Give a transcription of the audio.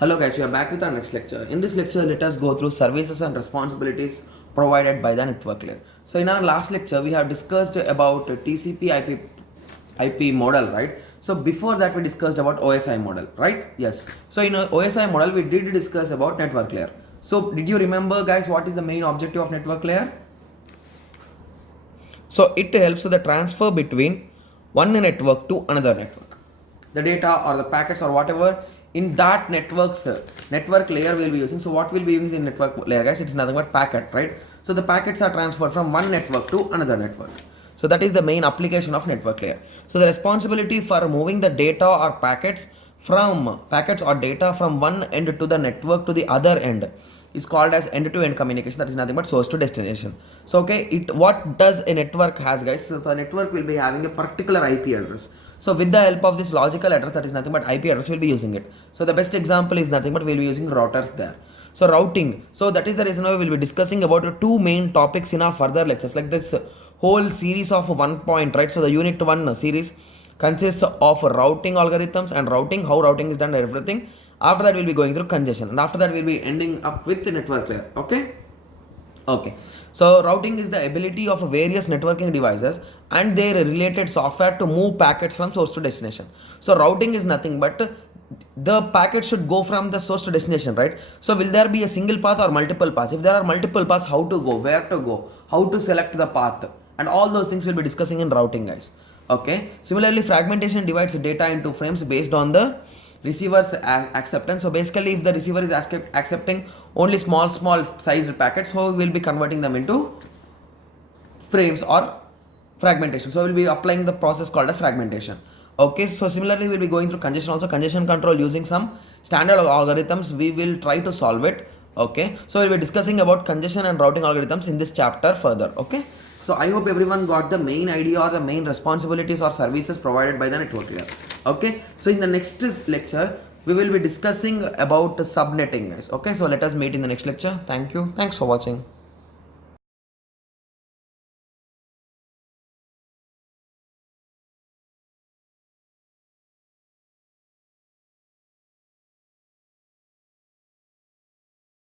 Hello guys, we are back with our next lecture. In this lecture, let us go through services and responsibilities provided by the network layer. So in our last lecture, we have discussed about TCP/IP model, right? So before that, we discussed about OSI model, right? Yes. So in OSI model, we did discuss about network layer. So did you remember, guys, what is the main objective of network layer? So it helps the transfer between one network to another network. The data or the packets or whatever in that network layer we'll be using. So what we'll be using in network layer, guys, it's nothing but packet, right? So the packets are transferred from one network to another network. So that is the main application of network layer. So the responsibility for moving the data or packets or data from one end to the network to the other end is called as end-to-end communication. That is nothing but source to destination. So okay, what does a network has, guys? So the network will be having a particular IP address. So with the help of this logical address, that is nothing but IP address, we'll be using it. So the best example is nothing but we'll be using routers there. So routing. So that is the reason why we'll be discussing about two main topics in our further lectures, like this whole series of 1 point, right? So the unit 1 series consists of routing algorithms and routing, how routing is done and everything. After that, we'll be going through congestion, and after that, we'll be ending up with the network layer. Okay. So routing is the ability of various networking devices and their related software to move packets from source to destination. So routing is nothing but the packet should go from the source to destination, right? So will there be a single path or multiple paths? If there are multiple paths, how to go, how to select the path, and all those things we'll be discussing in routing, guys. Okay. Similarly, fragmentation divides data into frames based on the receiver's acceptance. So basically, if the receiver is accepting only small sized packets, so we will be converting them into frames or fragmentation. So we'll be applying the process called as fragmentation. Okay, so similarly we'll be going through congestion also, congestion control using some standard algorithms. We will try to solve it. Okay, so we'll be discussing about congestion and routing algorithms in this chapter further. Okay, so I hope everyone got the main idea or the main responsibilities or services provided by the network layer. Okay, so in the next lecture we will be discussing about subnetting, guys. Okay, so let us meet in the next lecture. Thank you. Thanks for watching.